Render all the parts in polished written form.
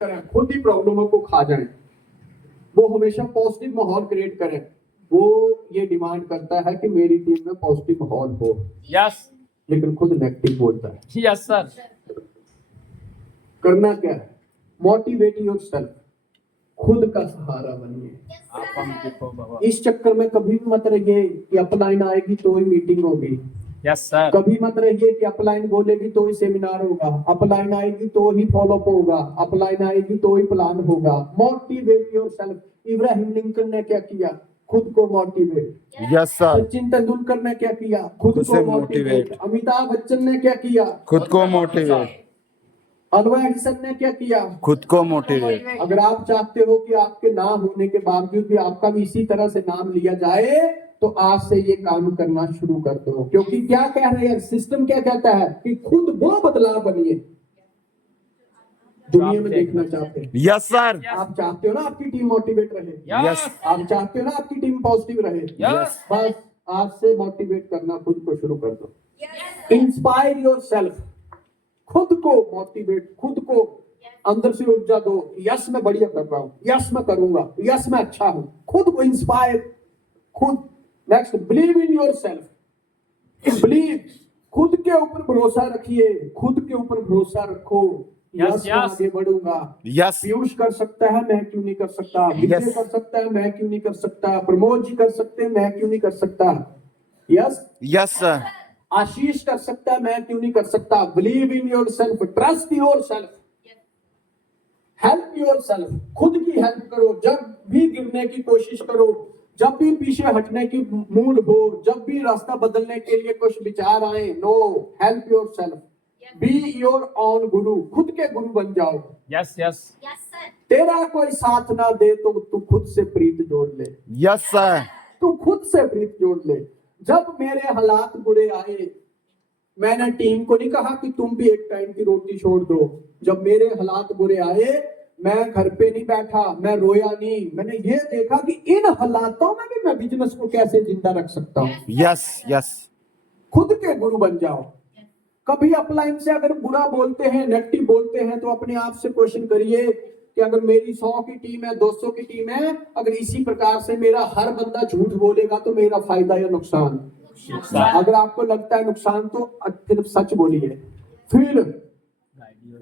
करें, खुद ही प्रॉब्लमों को खा जाएं, वो हमेशा पॉजिटिव माहौल क्रिएट करें। वो ये डिमांड करता है कि मेरी टीम में पॉजिटिव माहौल हो, यस लेकिन खुद नेगेटिव बोलता है। Yes sir. करना क्या है? मोटिवेट योरसेल्फ, खुद का सहारा बनिए। आप हम देखो बाबा। इस चक्कर में कभी भी मत रहिए कि अपलाइन आएगी तो ही मीटिंग होगी, यस सर। कभी मत रहिए कि अपलाइन बोलेगी तो ही सेमिनार होगा, अपलाइन आएगी तो ही फॉलोअप होगा, अपलाइन आएगी तो ही प्लान होगा। Motivate yourself. इब्राहिम लिंकन ने क्या किया? खुद को motivate. Yes sir, Sachin Tendulkar ने क्या किया? खुद खुद को से मोटिवेट। मोटिवेट। अमिताभ बच्चन ने क्या किया? खुद को मोटिवेट, अल्वा एडिसन ने क्या किया? खुद को मोटिवेट। अगर आप चाहते हो कि आपके ना होने के बावजूद भी आपका भी इसी तरह से नाम लिया जाए, तो आज से ये काम करना शुरू कर दो। क्योंकि क्या कह रहे हैं, सिस्टम क्या कहता है कि खुद वो बदलाव बनिए दुनिया में देखना चाहते हैं। यस सर, आप चाहते हो ना आपकी टीम मोटिवेट रहे, यस आप चाहते हो ना आपकी टीम पॉजिटिव रहे, यस बस आज से मोटिवेट करना खुद को शुरू कर दो। इंस्पायर योरसेल्फ, खुद को मोटिवेट, खुद को अंदर से ऊर्जा दो। यस मैं बढ़िया कर रहा हूँ, यस मैं करूंगा, यस मैं अच्छा हूँ। खुद को इंस्पायर, खुद। Next, believe in yourself. Believe, खुद के ऊपर भरोसा रखिए, खुद के ऊपर भरोसा रखो। Yes, यस मैं yes. आगे बढ़ूंगा। यस पीयूष कर सकता है, मैं क्यों नहीं कर सकता? विजय Yes. कर सकता है, मैं क्यों नहीं कर सकता? प्रमोद जी कर सकते हैं, मैं क्यों नहीं कर सकता? यस। यस सर, आशीष कर सकता है, मैं क्यों नहीं कर सकता? Believe in yourself, trust yourself, help yourself. खुद की हेल्प करो। जब भी गिरने की कोशिश करो, जब भी पीछे हटने की मूड हो, जब भी रास्ता बदलने के लिए कुछ विचार आए, no, help yourself. Be your own guru, खुद के गुरु बन जाओ। यस यस तेरा कोई साथ ना दे तो तू खुद से प्रीत जोड़ ले। यस सर, तू खुद से प्रीत जोड़ ले। जब मेरे हालात बुरे आए, मैंने टीम को नहीं कहा कि तुम भी एक टाइम की रोटी छोड़ दो। जब मेरे हालात बुरे आए, मैं घर पे नहीं बैठा, मैं रोया नहीं। मैंने ये देखा कि इन हालातों में भी मैं बिजनेस को कैसे जिंदा रख सकता हूँ। यस यस, खुद के गुरु बन जाओ। कभी अपलाइन से अगर बुरा बोलते हैं, नेगेटिव बोलते हैं, तो अपने आप से क्वेश्चन करिए कि अगर मेरी 100 की टीम है, 200 की टीम है, अगर इसी प्रकार से मेरा हर बंदा झूठ बोलेगा तो मेरा फायदा या नुकसान? अगर आपको लगता है नुकसान, तो फिर सच बोलिए। फिर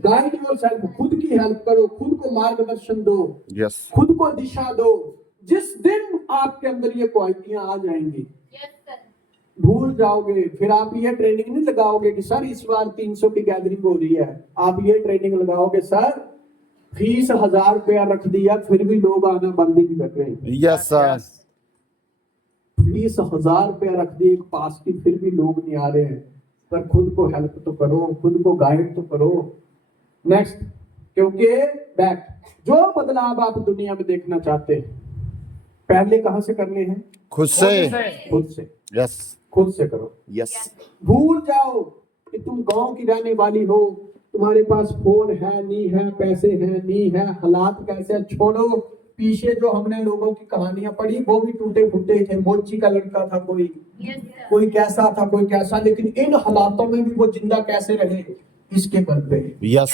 गाइड योरसेल्फ, खुद की हेल्प करो, खुद को मार्गदर्शन दो, यस खुद को दिशा दो। जिस दिन आपके अंदर ये क्वालिटियां आ जाएंगी, भूल जाओगे। फिर आप ये ट्रेनिंग नहीं लगाओगे कि सर इस बार 300 की गैदरिंग हो रही है। आप ये ट्रेनिंग लगाओगे, सर फीस 1000 रुपया रख दिया, फिर भी लोग आना बंद नहीं कर रहे हैं। यस सर, फीस 1000 रुपया रख दी एक पास की, फिर भी लोग नहीं आ रहे हैं। पर खुद को हेल्प तो करो, खुद को गाइड तो करो। नेक्स्ट, क्योंकि बैक, जो बदलाव आप दुनिया में देखना चाहते हैं, पहले कहां से करने हैं? खुद से। खुद से। यस खुद से करो। यस, भूल जाओ कि तुम गांव की रहने वाली हो, तुम्हारे पास फोन है नहीं है, पैसे हैं नहीं है, हालात कैसे, छोड़ो। पीछे जो हमने लोगों की कहानियां पढ़ी, वो भी टूटे फूटे थे। मोची का लड़का था कोई, कोई कैसा था, कोई कैसा, लेकिन इन हालातों में भी वो जिंदा कैसे रहे? इसके बल पे, यस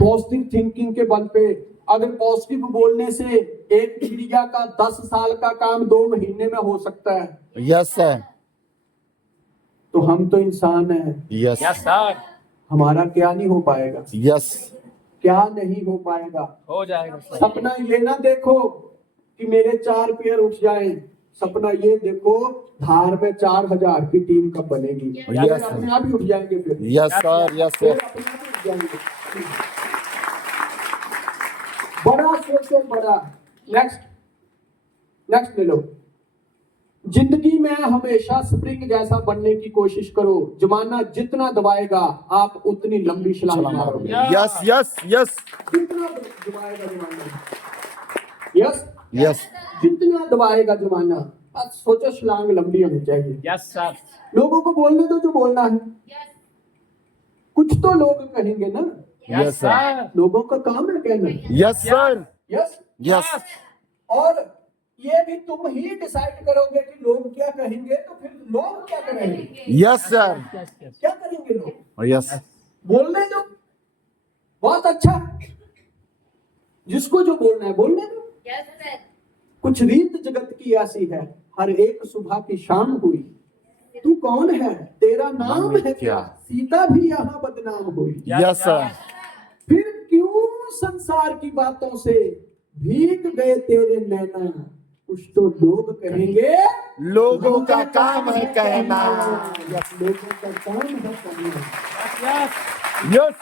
पॉजिटिव थिंकिंग के बल पे। अगर पॉजिटिव बोलने से एक चिड़िया का 10 साल का काम 2 महीने में हो सकता है, यस सर, तो हम तो इंसान हैं, यस यस सर। हमारा क्या नहीं हो पाएगा? यस, क्या नहीं हो पाएगा? हो जाएगा सर। सपना ये ना देखो कि मेरे 4 पैर उठ जाएं, सपना ये देखो धार में 4000 की टीम कब बनेगी। Yes, अपने आप ही उठ जाएंगे फिर। यस सर, यस फिर सर, अपने आप ही उठ जाएंगे। बड़ा सोचो, बड़ा। नेक्स्ट, नेक्स्ट ले लो। जिंदगी में हमेशा स्प्रिंग जैसा बनने की कोशिश करो। जमाना जितना दबाएगा, आप उतनी लंबी छलांग मारोगे। यस यस यस जितना दबाएगा जमाना, यस यस, जितना दबाएगा जमाना, बस सोचो छलांग लंबी होनी चाहिए। Yes sir. लोगों को बोलने दो जो बोलना है। कुछ तो लोग कहेंगे ना, यस सर, लोगों का काम है कहना। Yes sir, yes. यस और ये भी तुम ही डिसाइड करोगे कि लोग क्या कहेंगे, तो फिर लोग क्या करेंगे? यस सर, क्या करेंगे लोग? यस बोलने दो, बहुत अच्छा। जिसको जो बोलना है बोलने दो। Yes, sir. कुछ रीत जगत की ऐसी है, हर एक सुबह की शाम हुई। तू कौन है, तेरा नाम है क्या, सीता भी यहाँ बदनाम हुई। Yes, sir. फिर क्यों संसार की बातों से भीग गए तेरे नैना, कुछ तो लोग कहेंगे, लोगों का काम है कहना। लोगों का काम है कहना। Yes. Yes.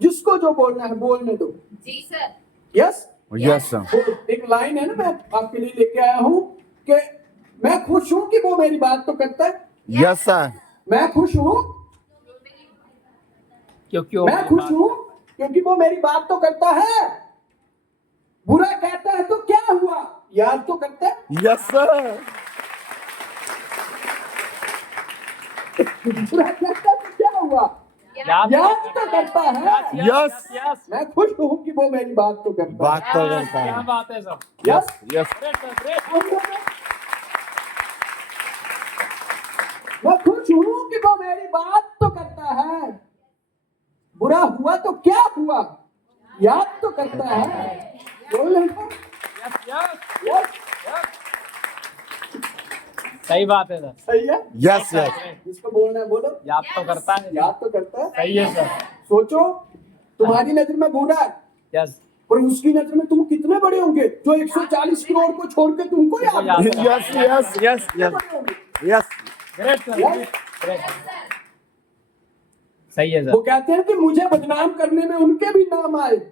जिसको जो बोलना है बोलने दो। जी सर। Yes, Yes, sir. एक लाइन है ना, मैं आपके लिए लेके आया हूँ कि मैं खुश हूं कि वो मेरी बात तो करता है। Yes, sir. मैं खुश हूँ, क्योंकि वो मैं मेरी खुश बात- हूँ क्योंकि वो मेरी बात तो करता है। बुरा कहता है तो क्या हुआ, याद तो करता है। Yes, sir. बुरा कहता है तो क्या हुआ, याद याद तो करता है। Yes. यस मैं खुश हूँ कि वो मेरी बात तो करता बात है। तो करता क्या है। बात है sir. Yes. Yes. Great, sir, great. मैं खुश हूँ कि वो मेरी बात तो करता है। बुरा हुआ तो क्या हुआ, याद तो करता है। बोल रहे हो? Yes, yes, Yes, yes. सही बात है सर। सही है। Yes, yes. जिसको बोलना है बोलो। याद तो करता है। याद तो करता है। सही है सर। सोचो, तुम्हारी नजर में बूढ़ा है, यस। पर उसकी नजर में तुम कितने बड़े होंगे जो 140 करोड़ को छोड़ के तुमको याद याद करता है। Yes, yes, yes, कितने yes. बड़े होंगे? Yes. Great sir. Yes. Great. सही है वो सर। कहते हैं कि मुझे बदनाम करने में उनके भी नाम आए,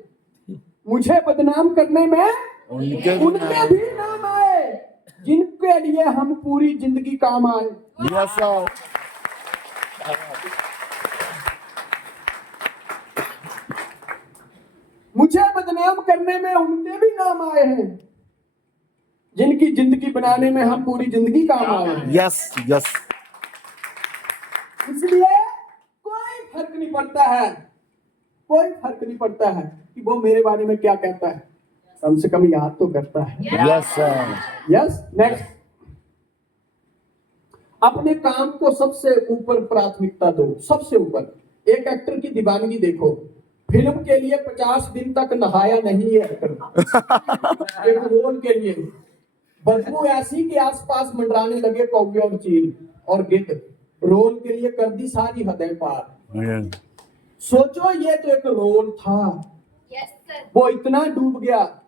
मुझे बदनाम करने में उनके उनके भी नाम आए, जिनके लिए हम पूरी जिंदगी काम आए। Yes, sir. मुझे बदनाम करने में उनके भी नाम आए हैं, जिनकी जिंदगी बनाने में हम पूरी जिंदगी काम आए हैं। Yes, yes. इसलिए कोई फर्क नहीं पड़ता है, कोई फर्क नहीं पड़ता है कि वो मेरे बारे में क्या कहता है, कम से कम याद तो करता है। Yes, sir. Yes, next. अपने काम को सबसे ऊपर प्राथमिकता दो, सबसे ऊपर। एक एक्टर की दीवानगी देखो, फिल्म के लिए 50 दिन तक नहाया नहीं है एक्टर। एक रोल के लिए बदबू ऐसी कि आसपास मंडराने लगे कौवे और चील और गिद्ध। रोल के लिए कर दी सारी हदें पार। Yes. सोचो, ये तो एक रोल था, Yes, sir. वो इतना डूब गया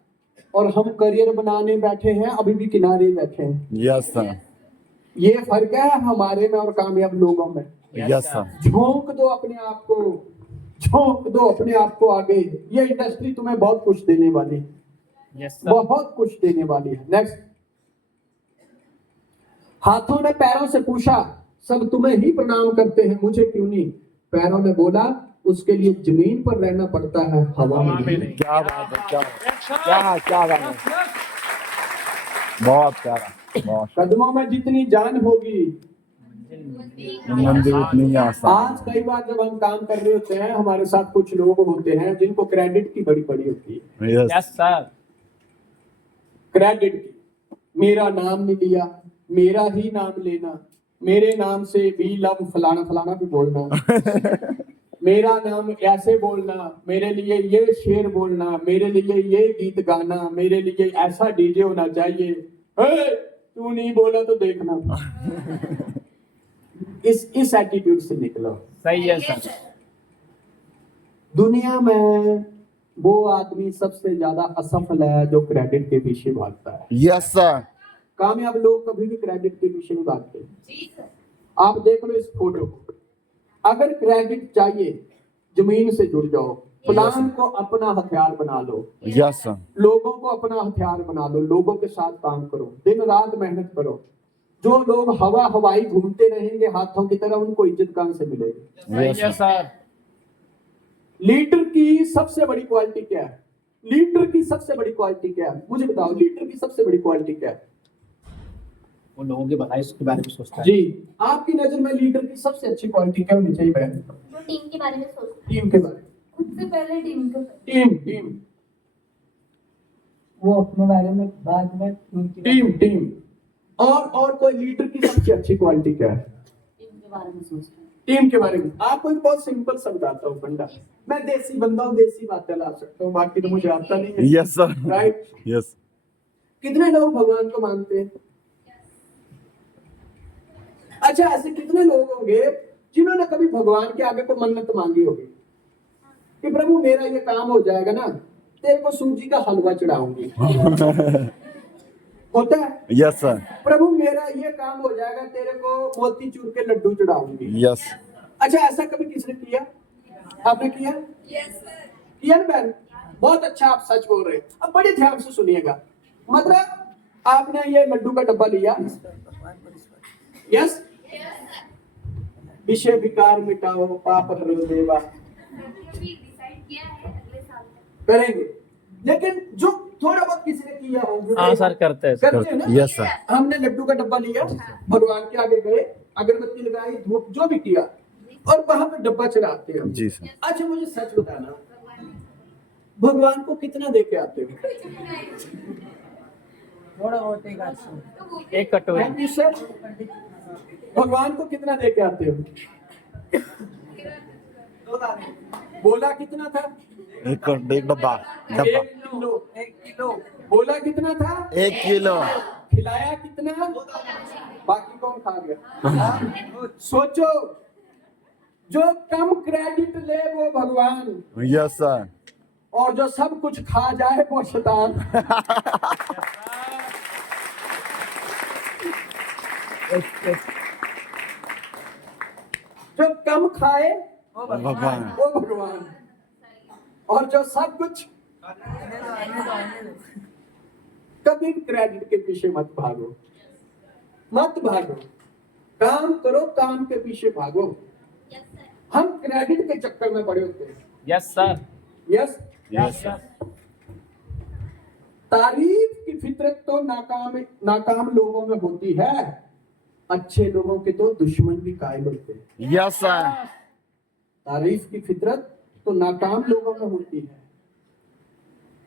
और हम करियर बनाने बैठे हैं, अभी भी किनारे बैठे हैं। Yes, sir. ये फर्क है हमारे में और कामयाब लोगों में। Yes, sir. झोंक दो अपने आप को, झोंक दो अपने आप को आगे। ये इंडस्ट्री तुम्हें बहुत कुछ देने वाली है, यस सर। बहुत कुछ देने वाली है। नेक्स्ट। हाथों ने पैरों से पूछा, सब तुम्हें ही प्रणाम करते हैं, मुझे क्यों नहीं। पैरों ने बोला, उसके लिए जमीन पर रहना पड़ता है, हवा में नहीं। क्या बात है, क्या क्या बात है। बहुत प्यारा, बहुत। कदमों में जितनी जान होगी, मंदिर उतनी आसान। आज कई बार जब हम काम कर रहे होते हैं, हमारे साथ कुछ लोग होते हैं जिनको क्रेडिट की बड़ी पड़ी होती है। Yes. Yes sir. क्रेडिट की, मेरा नाम नहीं लिया, मेरा ही नाम लेना, मेरे नाम से भी लव फलाना फलाना भी बोलना, मेरा नाम ऐसे बोलना, मेरे लिए ये शेर बोलना, मेरे लिए ये गीत गाना, मेरे लिए ऐसा डीजे होना चाहिए। तू नहीं बोला तो देखना। इस एटीट्यूड से निकलो। सही है सर। दुनिया में वो आदमी सबसे ज्यादा असफल है जो क्रेडिट के पीछे भागता है। Yes, sir. कामयाब लोग कभी भी क्रेडिट के पीछे नहीं भागते। जी सर। आप देख लो इस फोटो को, अगर क्रेडिट चाहिए जमीन से जुड़ जाओ, प्लान को अपना हथियार बना लो, Yes, sir. लोगों को अपना हथियार बना लो, लोगों के साथ काम करो, दिन रात मेहनत करो। जो लोग हवाई घूमते रहेंगे हाथों की तरह, उनको इज्जत कहां से मिलेगी। सही है सर। लीडर की सबसे बड़ी क्वालिटी क्या है, लीडर की सबसे बड़ी क्वालिटी क्या है, मुझे बताओ, लीडर की सबसे बड़ी क्वालिटी क्या है। वो लोगों की भलाई उसके बारे में सोचता है। जी, आपकी नजर में लीडर की सबसे अच्छी क्वालिटी क्या होनी चाहिए बहन। जो टीम के बारे में सोचते हैं, टीम के बारे में, खुद से पहले टीम का। टीम वो अपने बारे में बाद में उनकी टीम और कोई लीडर की सबसे अच्छी क्वालिटी क्या है। टीम के बारे में सोचते हैं। टीम के बारे में आपको एक बहुत सिंपल सा बताता हूँ फंडा। मैं देसी बंदा हूँ, देसी बातें ला सकता हूँ, बाकी तो मुझे आता नहीं है। Yes, sir. राइट? Yes. कितने लोग भगवान को मानते हैं? अच्छा, ऐसे कितने लोग होंगे जिन्होंने कभी भगवान के आगे को मन्नत मांगी होगी कि प्रभु मेरा ये काम हो जाएगा ना, तेरे को सूजी का हलवा चढ़ाऊंगी। होता है? Yes, sir. प्रभु मेरा ये काम हो जाएगा, तेरे को मोतीचूर के लड्डू चढ़ाऊंगी। Yes. अच्छा, ऐसा कभी किसने किया? आपने किया? किया ना बहन? बहुत अच्छा, आप सच बोल रहे हैं। अब बड़े ध्यान से सुनिएगा। मतलब आपने ये लड्डू का डब्बा लिया, यस, विषय विकार मिटाओ, पाप हरो देवा, डिसाइड किया है अगले साल में। करेंगे। लेकिन जो थोड़ा बहुत किसी ने किया हो, हाँ सर, करते हैं सर। करते हैं ना? Yes, sir. हमने लड्डू का डब्बा लिया, भगवान के आगे गए, अगरबत्ती लगाई, धूप जो भी किया, और वहां पे डब्बा चढ़ाते हैं। जी सर। अच्छा, मुझे सच बताना, भगवान को कितना दे के आते हो? थोड़ा बहुत एक आध सौ। एक कटोरी। Thank you sir. भगवान को कितना दे के आते हो? बोला कितना था? एक डब्बा। एक किलो। 1 किलो। बोला कितना था? 1 किलो। खिलाया कितना? बाकी कौन खा गया? सोचो, जो कम क्रेडिट ले वो भगवान, Yes, sir. और जो सब कुछ खा जाए वो शैतान। जो कम खाए भगवान। वो भगवान, और जो सब कुछ, कभी क्रेडिट के पीछे मत भागो, मत भागो, काम करो, काम के पीछे भागो। हम क्रेडिट के चक्कर में पड़े होते हैं। Yes sir. Yes, yes sir. तारीफ की फितरत तो नाकाम लोगों में होती है, अच्छे लोगों के तो दुश्मन भी कायल होते हैं। Yes, sir. तारीफ की फितरत तो नाकाम लोगों में होती है,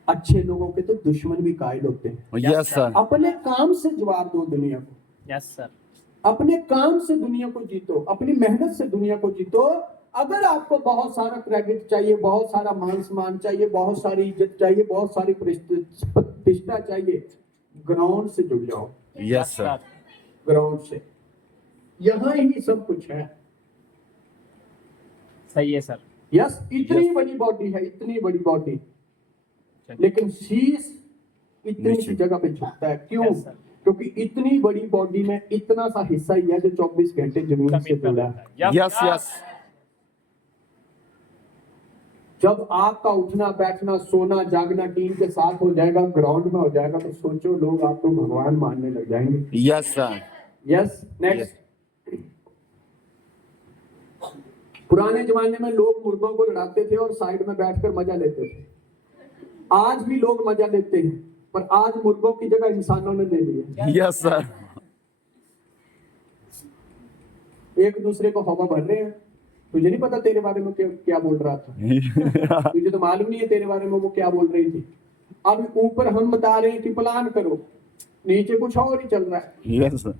अच्छे लोगों के तो दुश्मन भी कायल होते हैं। Yes, sir. अपने काम से जवाब दो दुनिया को, यस सर। अपने काम से दुनिया को जीतो, अपनी मेहनत से दुनिया को जीतो। अगर आपको बहुत सारा क्रेडिट चाहिए, बहुत सारा मान सम्मान चाहिए, बहुत सारी इज्जत चाहिए, बहुत सारी प्रतिष्ठा चाहिए, ग्राउंड से जुड़ जाओ, Yes, sir. ग्राउंड से, यहाँ ही सब कुछ है। सही है सर। यस, इतनी बड़ी बॉडी है, इतनी बड़ी बॉडी, लेकिन शीश इतनी नीचे। सी जगह पे झुकता है। क्यों? Yes, sir. क्योंकि इतनी बड़ी बॉडी में इतना सा हिस्सा ही है जो 24 घंटे जमीन से जुड़ा है। Yes, yes. जब आपका उठना बैठना सोना जागना टीम के साथ हो जाएगा, ग्राउंड में हो जाएगा, तो सोचो लोग आपको भगवान मानने लग जाएंगे। Yes, sir. Yes, next. पुराने जमाने में लोग मुर्गों को लड़ाते थे और साइड में बैठकर मजा लेते थे। आज भी लोग मजा लेते हैं, पर आज मुर्गों की जगह इंसानों ने ले लिया। Yes, sir. एक दूसरे को हवा भर रहे हैं। तुझे नहीं पता तेरे बारे में क्या बोल रहा था, तुझे तो मालूम नहीं है तेरे बारे में वो क्या बोल रही थी। अब ऊपर हम बता रहे हैं कि प्लान करो, नीचे कुछ और ही चल रहा है। Yes, sir.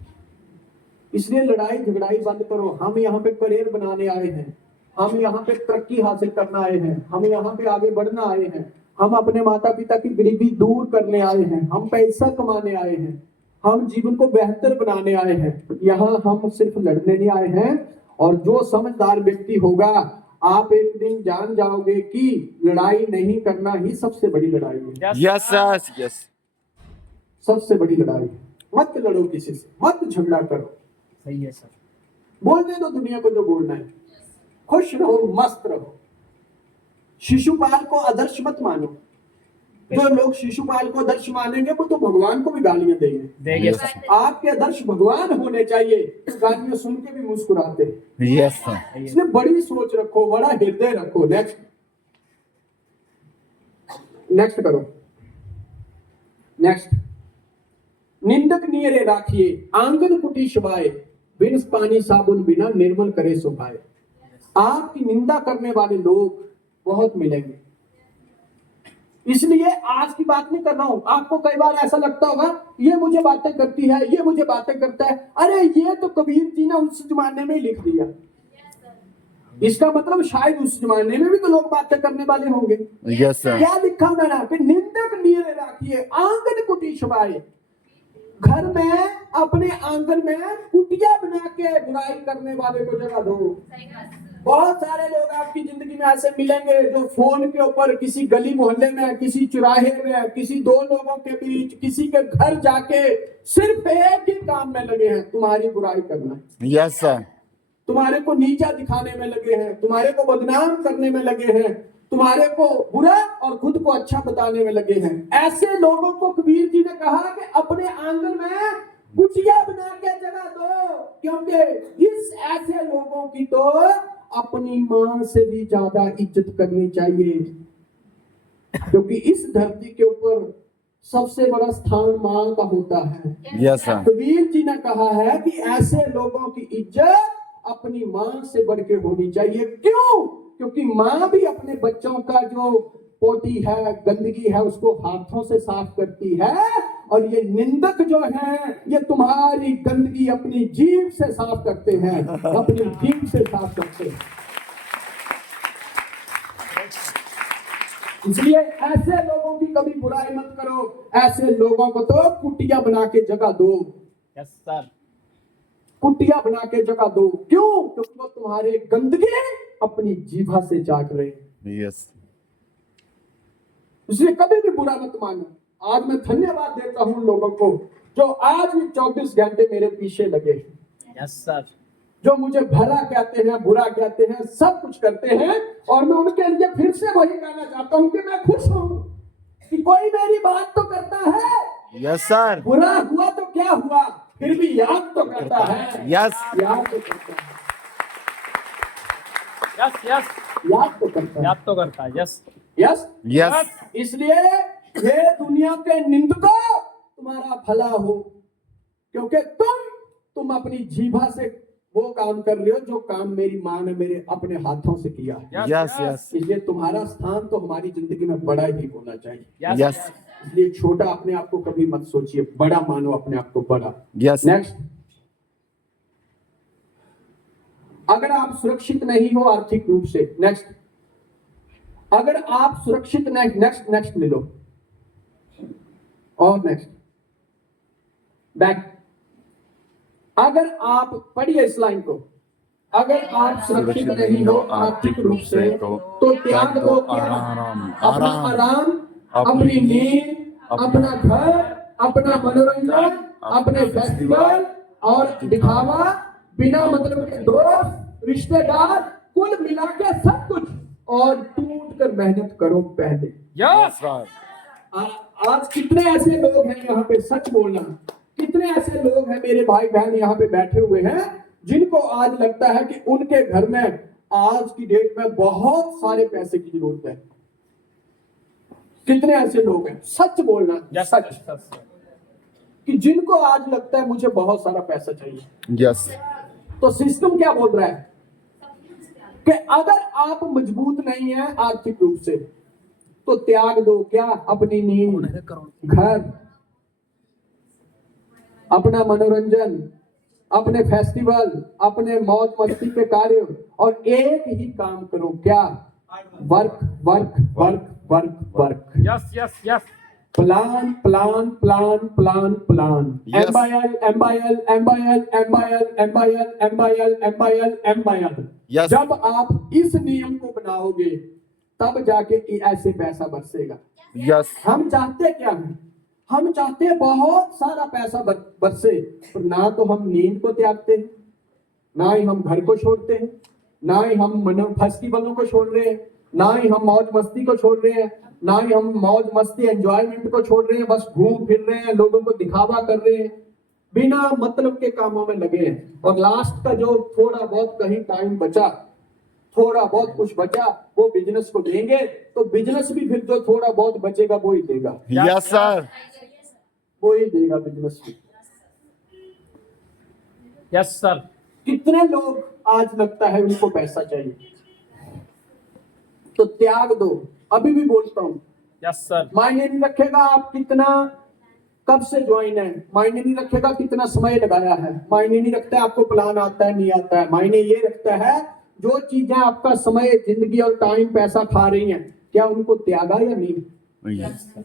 इसलिए लड़ाई झगड़ाई बंद करो। हम यहाँ पे करियर बनाने आए हैं, हम यहाँ पे तरक्की हासिल करना आए हैं, हम यहाँ पे आगे बढ़ना आए हैं, हम अपने माता पिता की गरीबी दूर करने आए हैं, हम पैसा कमाने आए हैं, हम जीवन को बेहतर बनाने आए हैं। यहाँ हम सिर्फ लड़ने नहीं आए हैं। और जो समझदार व्यक्ति होगा, आप एक दिन जान जाओगे कि लड़ाई नहीं करना ही सबसे बड़ी लड़ाई है। Yes, yes, yes. सबसे बड़ी लड़ाई। मत लड़ो किसी से, मत झगड़ा करो, सही है सर। बोलने दो दुनिया को जो बोलना है, खुश रहो, मस्त रहो। शिशुपाल को आदर्श मत मानो। जो लोग शिशुपाल को आदर्श मानेंगे वो तो भगवान को भी गालियां देंगे। देंगे Yes. सर। आपके आदर्श भगवान होने चाहिए, गालियां सुन के भी मुस्कुराते। Yes, sir. इसलिए बड़ी सोच रखो, बड़ा हृदय रखो। नेक्स्ट, नेक्स्ट करो, नेक्स्ट। निंदक नियरे राखिए, आंगन कुटी शबाए, बिन पानी साबुन बिना निर्मल करे सुभाए। आपकी निंदा करने वाले लोग बहुत मिलेंगे। इसलिए आज की बात नहीं कर रहा हूं। आपको कई बार ऐसा लगता होगा ये मुझे बातें करती है, ये मुझे बातें करता है। अरे ये तो कबीर जी ने उस जमाने में ही लिख दिया। इसका मतलब शायद उस जमाने में भी तो लोग बातें करने वाले होंगे। Yes, sir. क्या लिखा मैंने कि निंदक नीरे राखिए आंगन कुटी छुपाए। घर में अपने आंगन में कुटिया बना के बुराई करने वाले को जगह दो। सही बात। बहुत सारे लोग आपकी जिंदगी में ऐसे मिलेंगे जो फोन के ऊपर किसी गली मोहल्ले में, किसी चौराहे में, किसी दो लोगों के बीच, किसी के घर जाके सिर्फ एक ही काम में लगे हैं, तुम्हारी बुराई करना, Yes, sir. तुम्हारे को नीचा दिखाने में लगे हैं, तुम्हारे को बदनाम करने में लगे हैं, तुम्हारे को बुरा और खुद को अच्छा बताने में लगे हैं। ऐसे लोगों को कबीर जी ने कहा कि अपने आंगन में कुटिया बना के जगह दो, क्योंकि इस ऐसे लोगों की तो अपनी मां से भी ज्यादा इज्जत करनी चाहिए, क्योंकि इस धरती के ऊपर सबसे बड़ा स्थान मां का होता है। Yes, sir. कबीर जी ने कहा है कि ऐसे लोगों की इज्जत अपनी मां से बढ़ के होनी चाहिए। क्यों? क्योंकि मां भी अपने बच्चों का जो पोटी है, गंदगी है, उसको हाथों से साफ करती है, और ये निंदक जो है ये तुम्हारी गंदगी अपनी जीभ से साफ करते हैं, अपनी जीभ से साफ करते हैं। इसलिए ऐसे लोगों की कभी बुराई मत करो, ऐसे लोगों को तो कुटिया बना के जगह दो, यस सर, कुटिया बना के जगह दो। क्यों? क्योंकि वो तुम्हारे गंदगी अपनी जीभा से चाट रहे हैं। Yes. इसलिए कभी भी बुरा मत मानो। आज मैं धन्यवाद देता हूं उन लोगों को जो आज भी 24 घंटे मेरे पीछे लगे हैं, यस सर, जो मुझे भला कहते हैं, बुरा कहते हैं, सब कुछ करते हैं, और मैं उनके लिए फिर से वही कहना चाहता हूं कि मैं खुश हूं कि कोई मेरी बात तो करता है। Yes, sir. बुरा हुआ तो क्या हुआ, फिर भी याद तो करता है। Yes. याद तो करता है, यस यस, याद तो करता है। याद तो करता है, यस यस, Yes. इसलिए हे दुनिया के निंदकों, तुम्हारा भला हो, क्योंकि तुम अपनी जीभा से वो काम कर रहे हो जो काम मेरी माँ ने मेरे अपने हाथों से किया है। Yes, yes. इसलिए तुम्हारा स्थान तो हमारी जिंदगी में बड़ा ही होना चाहिए। Yes. इसलिए छोटा अपने आप को कभी मत सोचिए, बड़ा मानो अपने आप को बड़ा। Yes. नेक्स्ट, अगर आप सुरक्षित नहीं हो आर्थिक रूप से, नेक्स्ट, अगर आप सुरक्षित नहीं, नेक्स्ट नेक्स्ट ले लो, और नेक्स्ट, बैक, अगर आप पढ़िए इस लाइन को, अगर आप सुरक्षित नहीं हो आर्थिक रूप से तो त्याग दो क्या? अपना आराम, अपनी नींद, अपना घर, अपना मनोरंजन, अपने फेस्टिवल और दिखावा, बिना मतलब के दोस्त, रिश्तेदार, कुल मिला के सब कुछ, और टूट कर मेहनत करो पहले। Yes sir. आज कितने ऐसे लोग हैं यहाँ पे, सच बोलना, कितने ऐसे लोग हैं मेरे भाई बहन यहाँ पे बैठे हुए हैं जिनको आज लगता है कि उनके घर में आज की डेट में बहुत सारे पैसे की जरूरत है। कितने ऐसे लोग हैं, सच बोलना, यस सच, यस, कि जिनको आज लगता है मुझे बहुत सारा पैसा चाहिए। Yes. तो सिस्टम क्या बोल रहा है कि अगर आप मजबूत नहीं है आर्थिक रूप से तो त्याग दो क्या? अपनी नींद, घर, अपना मनोरंजन, अपने फेस्टिवल, अपने मौज मस्ती के कार्य, और एक ही काम करो क्या? Work work work work work, yes yes yes, plan plan plan plan plan, Yes. MBL MBL MBL MBL MBL MBL MBL MBL। Yes. जब आप इस नियम को बनाओगे तब जाके ये ऐसे पैसा बरसेगा। Yes. हम चाहते क्या हैं? हम चाहते हैं बहुत सारा पैसा बरसे, पर ना तो हम नींद को त्यागते हैं, ना ही हम घर को छोड़ते हैं, ना ही हम फेस्टिवलों को छोड़ रहे हैं, ना ही हम मौज मस्ती को छोड़ रहे हैं, ना ही हम मौज मस्ती एंजॉयमेंट को छोड़ रहे हैं, बस घूम फिर रहे हैं, लोगों को दिखावा कर रहे हैं, बिना मतलब के कामों में लगे हैं। और लास्ट का जो थोड़ा बहुत कहीं टाइम बचा, थोड़ा बहुत कुछ बचा, वो बिजनेस को देंगे, तो बिजनेस भी फिर जो थोड़ा बहुत बचेगा वो ही देगा, Yes, sir. वो ही देगा बिजनेस भी। यस सर, कितने लोग आज लगता है उनको पैसा चाहिए, तो त्याग दो। अभी भी बोलता हूँ, यस सर, मायने नहीं रखेगा आप कितना कब से ज्वाइन है, मायने नहीं रखेगा कितना समय लगाया है, मायने नहीं रखता है आपको प्लान आता है नहीं आता है, मायने ये रखता है जो चीजें आपका समय, जिंदगी और टाइम, पैसा खा रही हैं, क्या उनको त्यागा या नहीं? Yes.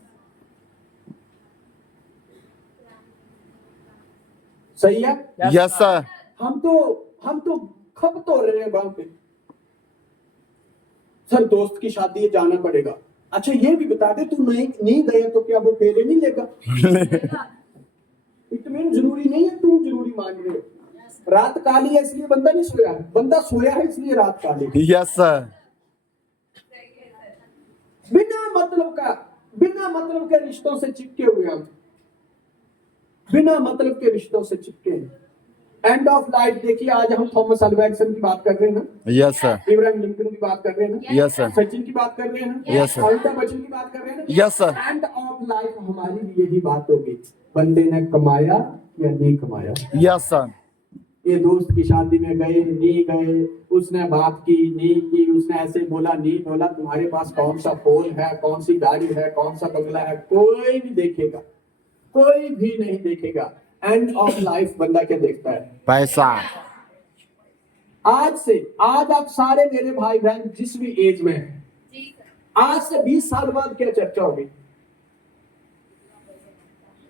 सही है। Yes, sir. हम तो खप तो रहे हैं वहां पे, सर दोस्त की शादी है, जाना पड़ेगा। अच्छा ये भी बता दे, तू नहीं गया तो क्या वो फेरे नहीं लेगा? इतनी जरूरी नहीं है, तुम जरूरी मान रहे हो। रात काली है इसलिए बंदा नहीं सोया है, बंदा सोया है इसलिए रात काली है। Yes, sir. बिना मतलब के रिश्तों से चिपके हुए हम, बिना मतलब के रिश्तों से चिपके हैं। एंड ऑफ लाइफ देखिए, आज हम थॉमस अल्वा एडिसन की बात कर रहे हैं ना, Yes, sir. इब्राहिम लिंकन की बात कर रहे हैं ना, Yes, sir. सचिन की बात कर रहे हैं ना, Yes, sir. अमिताभ बच्चन की बात कर रहे हैं ना। Yes, sir. End of life हमारी भी यही बात होगी, बंदे ने कमाया या नहीं कमाया। Yes, sir. ये दोस्त की शादी में गए नहीं गए, उसने बात की नहीं की, उसने ऐसे बोला नहीं बोला, तुम्हारे पास कौन सा फोन है, कौन सी गाड़ी है, कौन सा बंगला है, कोई नहीं देखेगा, कोई भी नहीं देखेगा। एंड ऑफ लाइफ बंदा क्या देखता है? पैसा। आज आप सारे मेरे भाई बहन जिस भी एज में हैं, जी सर। आज से 20 साल बाद क्या चर्चा होगी?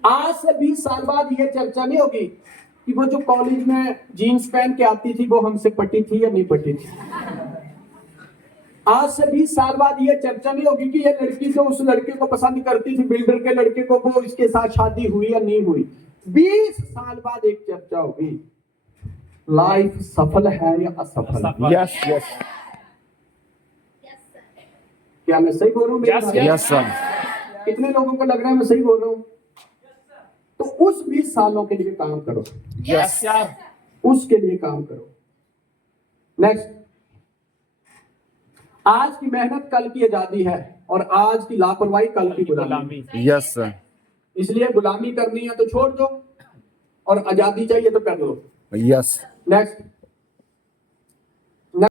आज से 20 साल बाद ये चर्चा नहीं होगी कि वो जो कॉलेज में जीन्स पहन के आती थी वो हमसे पटी थी या नहीं पटी थी। आज से 20 साल बाद ये चर्चा नहीं होगी कि ये लड़की जो उस लड़के को पसंद करती थी, बिल्डर के लड़के को, वो इसके साथ शादी हुई या नहीं हुई। 20 साल बाद एक चर्चा होगी, लाइफ सफल है या असफल। Yes, yes. Yes sir. क्या मैं सही बोल रहा हूँ मेरे Yes, भाई? Yes, sir. कितने लोगों को लग रहा है मैं सही बोल रहा हूँ? तो उस 20 सालों के लिए काम करो, Yes, sir. उसके लिए काम करो। नेक्स्ट, आज की मेहनत कल की आजादी है, और आज की लापरवाही कल की गुलामी। गुलामी। Yes, sir. इसलिए गुलामी करनी है तो छोड़ दो, और आजादी चाहिए तो कर लो। Yes. नेक्स्ट,